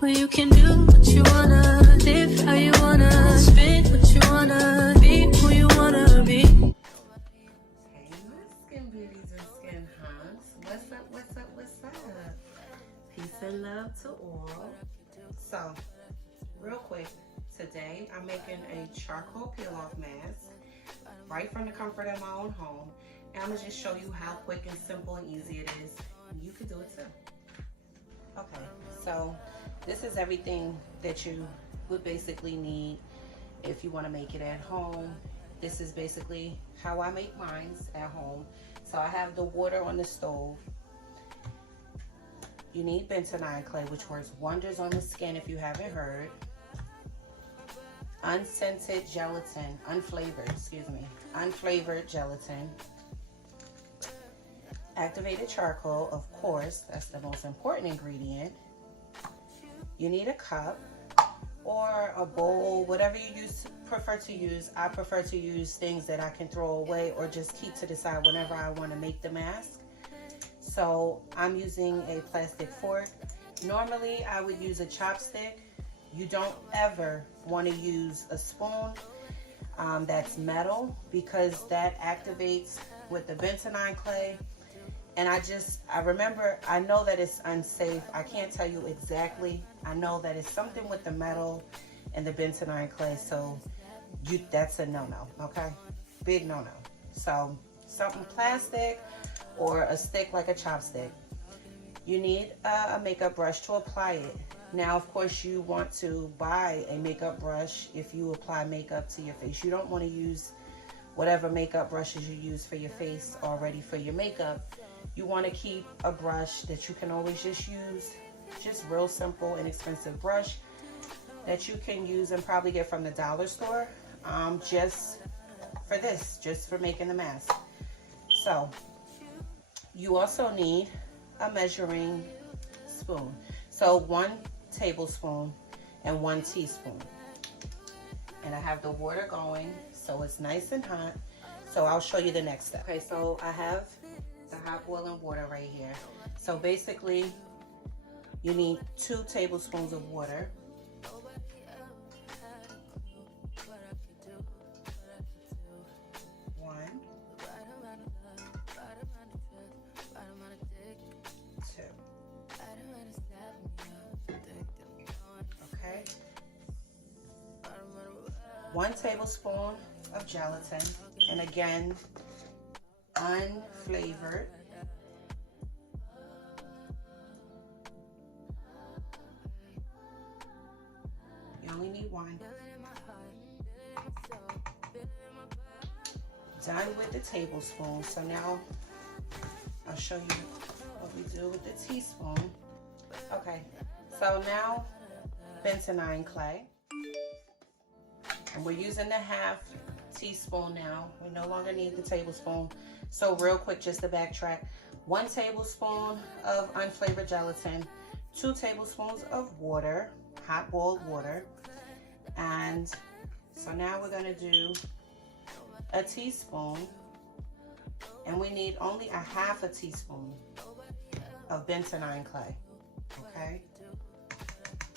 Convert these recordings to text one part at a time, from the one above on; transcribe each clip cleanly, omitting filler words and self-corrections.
where you can do what you wanna, live how you wanna, spit what you wanna, be who you wanna be. Hey, my skin beauties and skin hunks. What's up, what's up, what's up? Peace and love to all. So, real quick, today I'm making a charcoal peel-off mask right from the comfort of my own home. And I'm gonna just show you how quick and simple and easy it is. You can do it too. Okay, so this is everything that you would basically need if you want to make it at home. This is basically how I make mine at home. So I have the water on the stove. You need bentonite clay, which works wonders on the skin if you haven't heard. Unscented gelatin, unflavored gelatin. Activated charcoal, of course, that's the most important ingredient. You need a cup or a bowl, whatever you prefer to use. I prefer to use things that I can throw away or just keep to the side whenever I want to make the mask. So I'm using a plastic fork. Normally I would use a chopstick. You don't ever want to use a spoon that's metal, because that activates with the bentonite clay. And I know that it's unsafe. I can't tell you exactly. I know that it's something with the metal and the bentonite clay. So that's a no-no, okay? Big no-no. So something plastic or a stick like a chopstick. You need a makeup brush to apply it. Now, of course, you want to buy a makeup brush if you apply makeup to your face. You don't want to use whatever makeup brushes you use for your face already for your makeup. You want to keep a brush that you can always just use, just real simple, inexpensive brush that you can use and probably get from the dollar store, just for this, just for making the mask. So you also need a measuring spoon. So 1 tablespoon and 1 teaspoon. And I have the water going, so it's nice and hot. So I'll show you the next step. Okay, so I have the hot boiling water right here. So basically, you need 2 tablespoons of water. One, 2. Okay. 1 tablespoon of gelatin, and again, unflavored. You only need 1. Done with the tablespoon. So now I'll show you what we do with the teaspoon. Okay, so now bentonite clay. And we're using the ½ teaspoon now. We no longer need the tablespoon. So real quick, just to backtrack, 1 tablespoon of unflavored gelatin, 2 tablespoons of water, hot boiled water. And so now we're gonna do a teaspoon, and we need only a ½ teaspoon of bentonite clay, okay?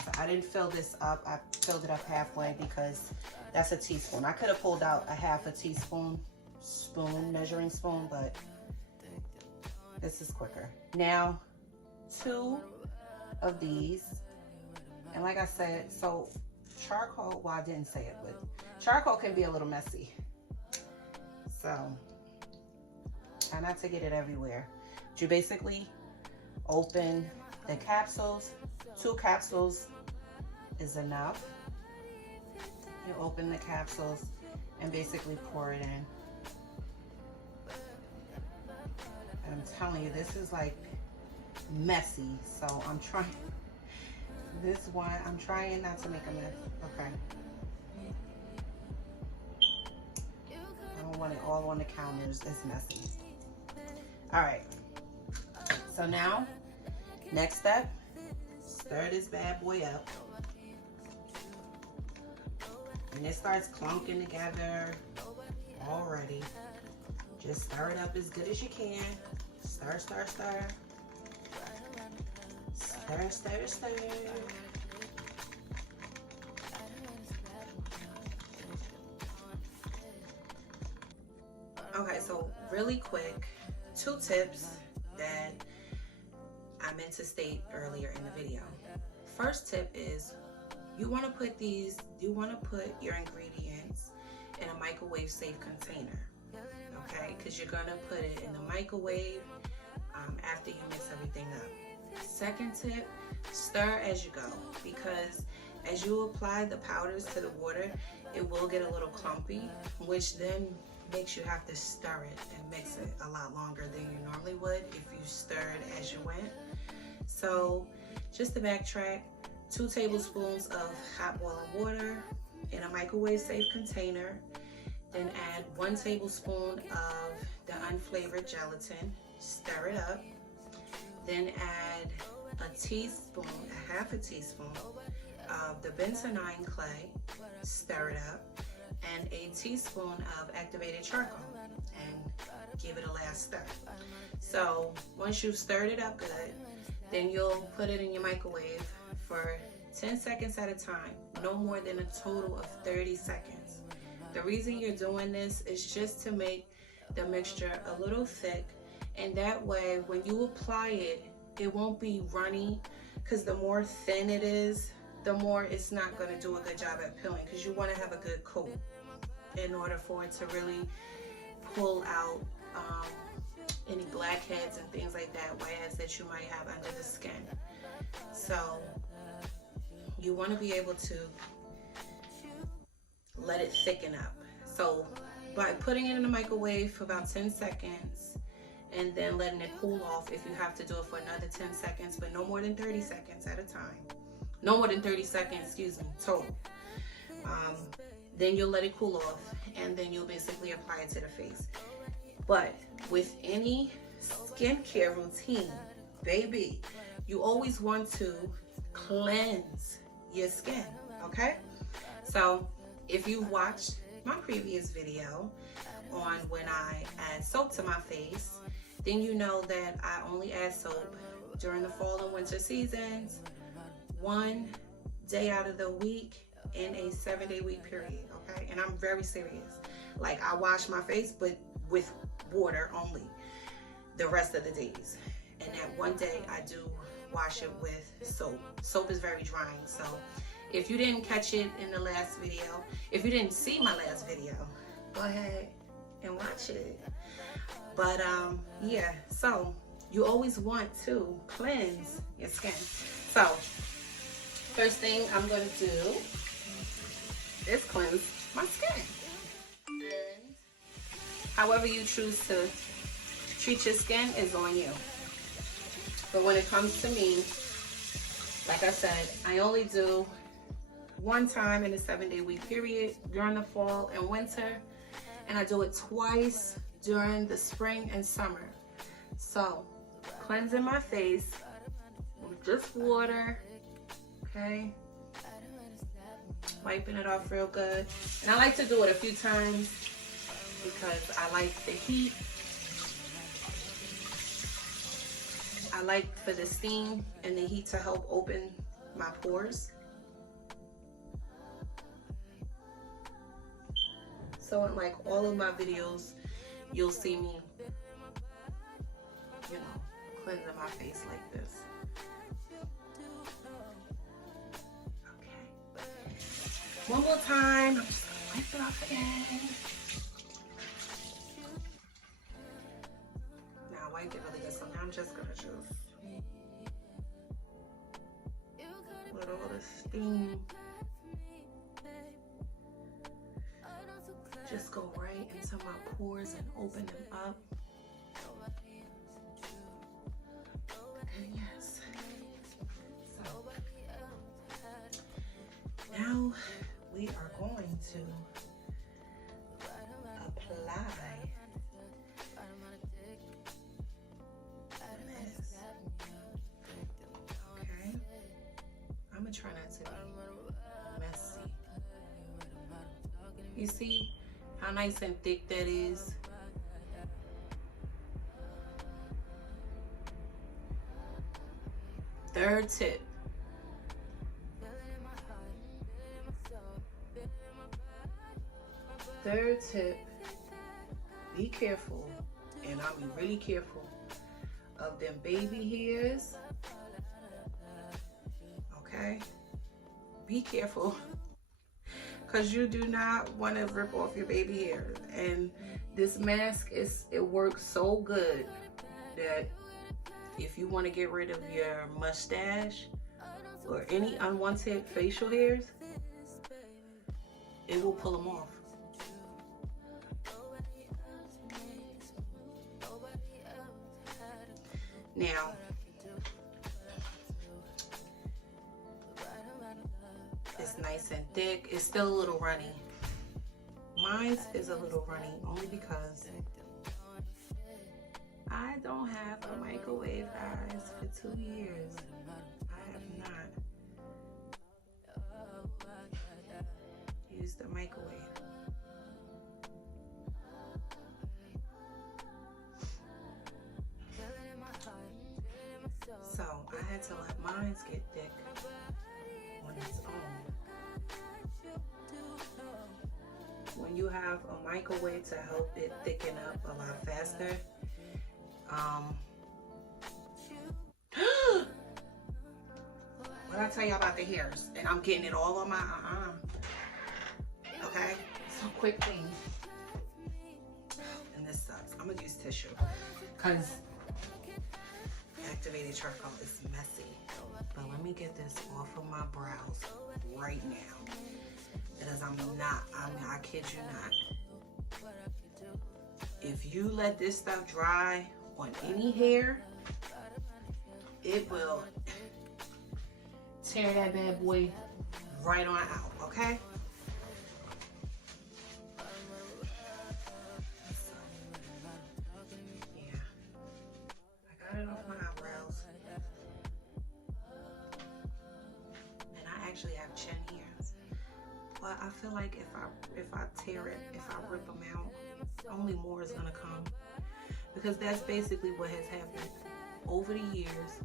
So I didn't fill this up, I filled it up halfway because that's a teaspoon. I could have pulled out a ½ teaspoon measuring spoon, but this is quicker. Now, 2 of these, and like I said, so charcoal, well, I didn't say it, but charcoal can be a little messy. So try not to get it everywhere. But you basically open the capsules. 2 capsules is enough. You open the capsules and basically pour it in. And I'm telling you, this is like messy. So I'm trying not to make a mess. Okay. I don't want it all on the counters. It's messy. All right. So now, next step, stir this bad boy up. And it starts clunking together already. Just stir it up as good as you can. Stir, stir, stir. Stir, stir, stir. Okay, so really quick, 2 tips that I meant to state earlier in the video. First tip is you want to put your ingredients in a microwave safe container, okay? Because you're going to put it in the microwave after you mix everything up. Second tip, stir as you go, because as you apply the powders to the water, it will get a little clumpy, which then makes you have to stir it and mix it a lot longer than you normally would if you stirred as you went. So just to backtrack, 2 tablespoons of hot boiling water in a microwave safe container. Then add 1 tablespoon of the unflavored gelatin, stir it up. Then add half a teaspoon of the bentonite clay, stir it up, and a teaspoon of activated charcoal, and give it a last stir. So once you've stirred it up good, then you'll put it in your microwave for 10 seconds at a time, no more than a total of 30 seconds. The reason you're doing this is just to make the mixture a little thick, and that way when you apply it, it won't be runny, because the more thin it is, the more it's not going to do a good job at peeling, because you want to have a good coat in order for it to really pull out any blackheads and things like that, whiteheads that you might have under the skin. So you want to be able to let it thicken up. So by putting it in the microwave for about 10 seconds and then letting it cool off, if you have to do it for another 10 seconds, but no more than 30 seconds at a time. No more than 30 seconds, excuse me, total. Then you'll let it cool off, and then you'll basically apply it to the face. But with any skincare routine, baby, you always want to cleanse your skin, okay? So if you watched my previous video on when I add soap to my face, then you know that I only add soap during the fall and winter seasons, 1 day out of the week in a 7-day week period, okay? And I'm very serious. Like, I wash my face, but with water only the rest of the days. And that 1 day I do wash it with soap. Soap is very drying. So if you didn't catch it in the last video, if you didn't see my last video, go ahead and watch it. But yeah, so you always want to cleanse your skin. So first thing I'm going to do is cleanse my skin. And however you choose to treat your skin is on you. But when it comes to me, like I said, I only do 1 time in a 7-day week period during the fall and winter, and I do it twice during the spring and summer. So cleansing my face with just water, okay, wiping it off real good. And I like to do it a few times because I like the heat. I like for the steam and the heat to help open my pores. So in like all of my videos, you'll see me, you know, cleansing my face like this. Okay. One more time. I'm just gonna wipe it off again. Now I wipe it really good, so now I'm just gonna let all the steam just go right into my pores and open them up. And yes, so now we are going to apply this. Okay, I'm gonna try not to be messy. You see how nice and thick that is? Third tip. Third tip be careful, and I mean really careful, of them baby hairs. Okay? Be careful. Because you do not want to rip off your baby hairs. And this mask, it works so good that if you want to get rid of your mustache or any unwanted facial hairs, it will pull them off. Now, it's nice and thick. It's still a little runny. Mine is a little runny only because I don't have a microwave, guys, for 2 years. I have not used the microwave. So I had to let mine get thick on its own. When you have a microwave to help it thicken up a lot faster, what I tell y'all about the hairs, and I'm getting it all on my arm. Okay, so quick thing, and this sucks. I'm gonna use tissue because activated charcoal is messy. But let me get this off of my brows right now, because I kid you not. If you let this stuff dry on any hair, it will tear that bad boy right on out, okay? So, yeah, I got it off my eyebrows. And I actually have chin hairs. But I feel like if I tear it, if I rip them out, only more is gonna come. Because that's basically what has happened over the years.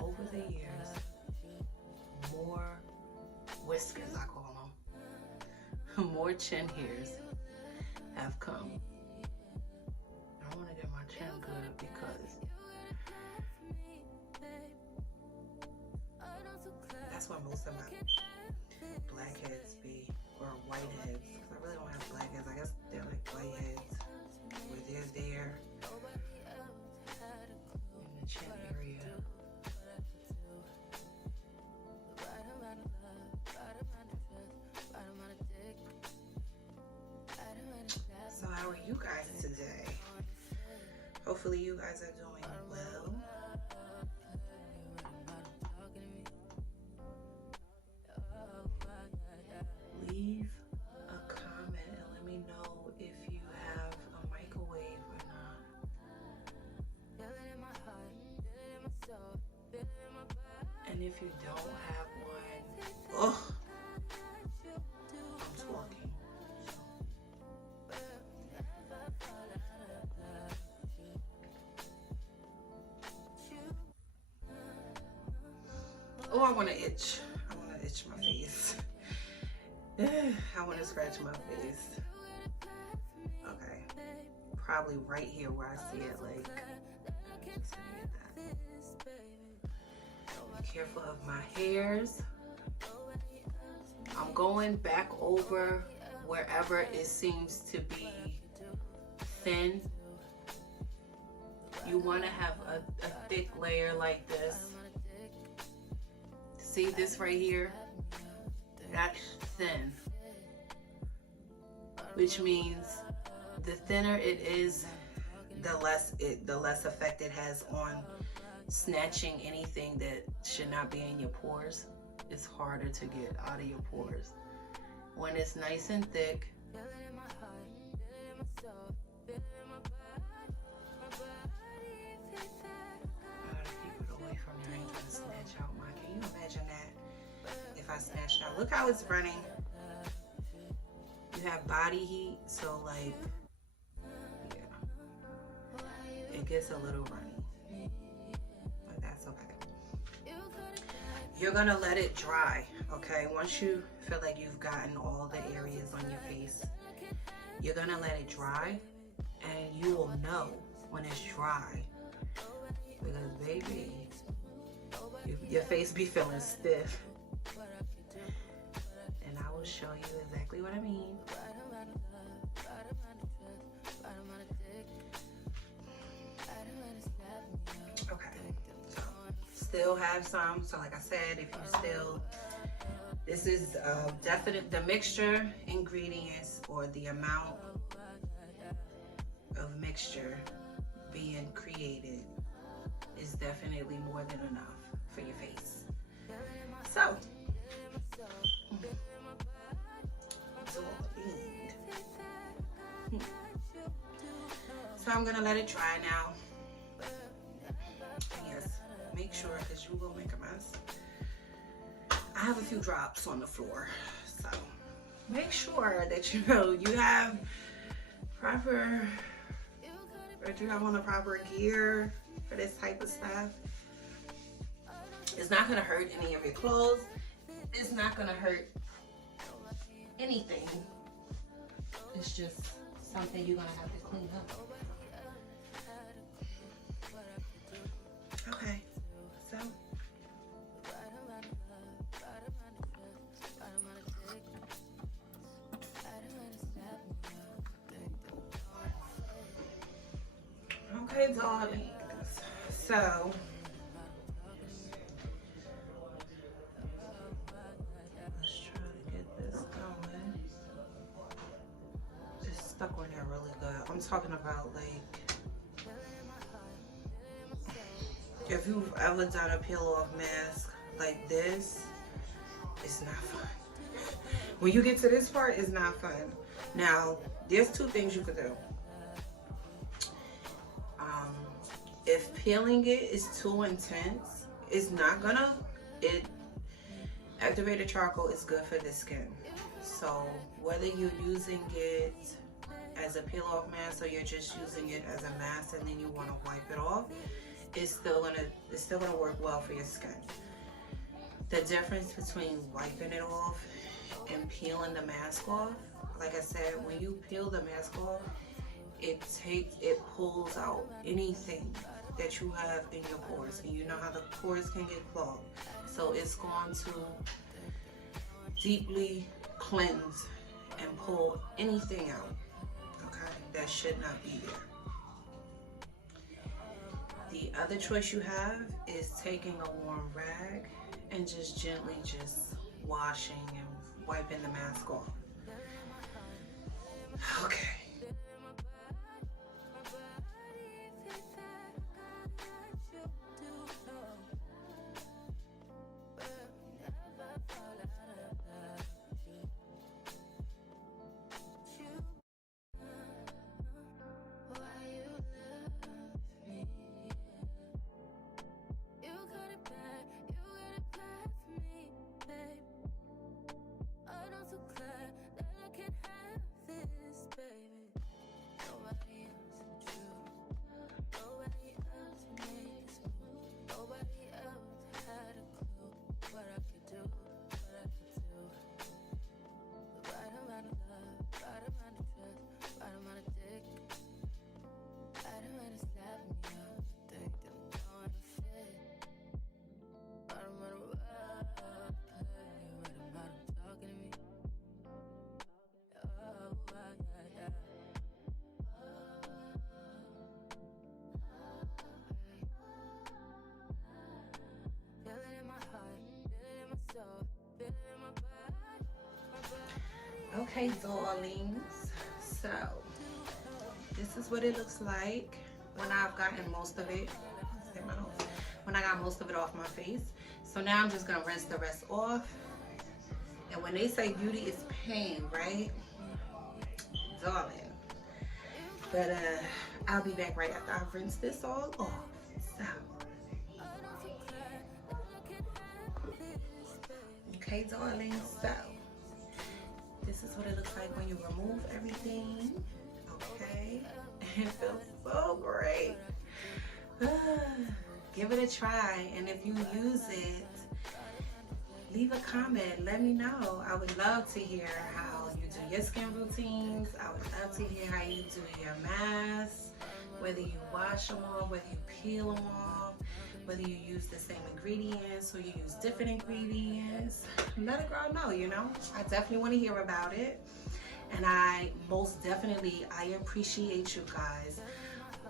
Over the years, more whiskers, I call them, more chin hairs have come. I want to get my chin good because that's what most of my blackheads be, or whiteheads. I really don't have blackheads. I guess they're like whiteheads, where they're there in the chin area. So how are you guys today? Hopefully you guys are doing well. Leave a comment and let me know if you have a microwave or not. And if you don't have one, oh, I'm talking. Oh, I want to itch. I want to itch my face. I want to scratch my face. Okay. Probably right here where I see it, like, just get that. Be careful of my hairs. I'm going back over wherever it seems to be thin. You want to have a thick layer like this. See this right here? That's thin. Which means the thinner it is, the less effect it has on snatching anything that should not be in your pores. It's harder to get out of your pores. When it's nice and thick, I snatched out. Look how it's running. You have body heat, so like, yeah, it gets a little runny, but that's okay. you're gonna let it dry, okay? Once you feel like you've gotten all the areas on your face, you're gonna let it dry, and you will know when it's dry. Because baby, your face be feeling stiff. And I will show you exactly what I mean. Okay, so still have some. So like I said, if you still, this is definite, the mixture ingredients or the amount of mixture being created is definitely more than enough for your face. So, so I'm gonna let it dry now. Yes, make sure, because you will make a mess. I have a few drops on the floor, so make sure that you know you have proper, or you have on the proper gear for this type of stuff. It's not gonna hurt any of your clothes. It's not gonna hurt anything. It's just something you're gonna have to clean up. Okay, so okay, darlings. So let's try to get this going. It's stuck on there really good. I'm talking about like, if you've ever done a peel off mask like this, it's not fun. When you get to this part, it's not fun. Now, there's two things you could do. If peeling it is too intense, it's not gonna, activated charcoal is good for the skin. So whether you're using it as a peel off mask or you're just using it as a mask and then you want to wipe it off, it's still gonna work well for your skin. The difference between wiping it off and peeling the mask off, like I said, when you peel the mask off, it pulls out anything that you have in your pores, and you know how the pores can get clogged. So it's going to deeply cleanse and pull anything out, okay, that should not be there. The other choice you have is taking a warm rag and just gently just washing and wiping the mask off. Okay. Okay, darlings, so this is what it looks like when I've gotten most of it. When I got most of it off my face. So now I'm just gonna rinse the rest off. And when they say beauty is pain, right, darling? But I'll be back right after I've rinsed this all off. So, okay, darling. So this is what it looks like when you remove everything. Okay, it feels so great. Give it a try, and if you use it leave a comment. Let me know. I would love to hear how you do your skin routines. I would love to hear how you do your masks, whether you wash them off, whether you peel them off, whether you use the same ingredients or you use different ingredients. Let a girl know, you know. I definitely want to hear about it. And I most definitely, I appreciate you guys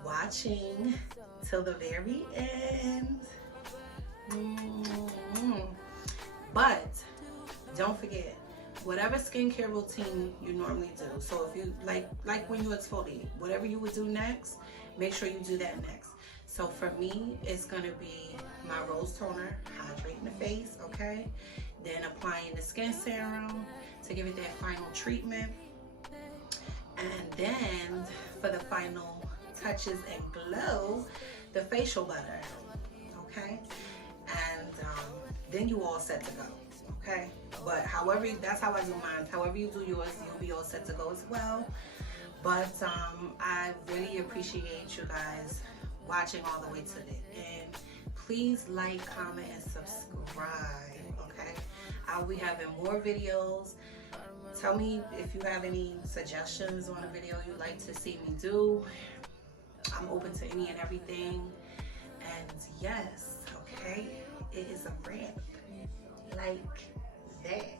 watching till the very end. But don't forget, whatever skincare routine you normally do. So if you like when you exfoliate, whatever you would do next, make sure you do that next. So for me, it's gonna be my rose toner, hydrating the face, okay? Then applying the skin serum to give it that final treatment. And then for the final touches and glow, the facial butter, okay? And then you all set to go, okay? But however, that's how I do mine. However you do yours, you'll be all set to go as well. But I really appreciate you guys watching all the way to the end. Please like, comment, and subscribe, okay? I'll be having more videos. Tell me if you have any suggestions on a video you'd like to see me do. I'm open to any and everything. And yes, okay, it is a wrap. Like that.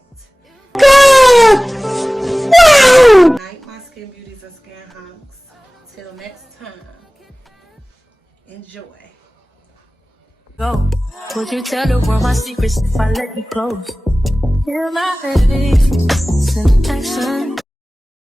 Good night, my skin beauties and skin hunks. Till next time, enjoy. Go. Would you tell the world my secrets if I let you close? You're my baby.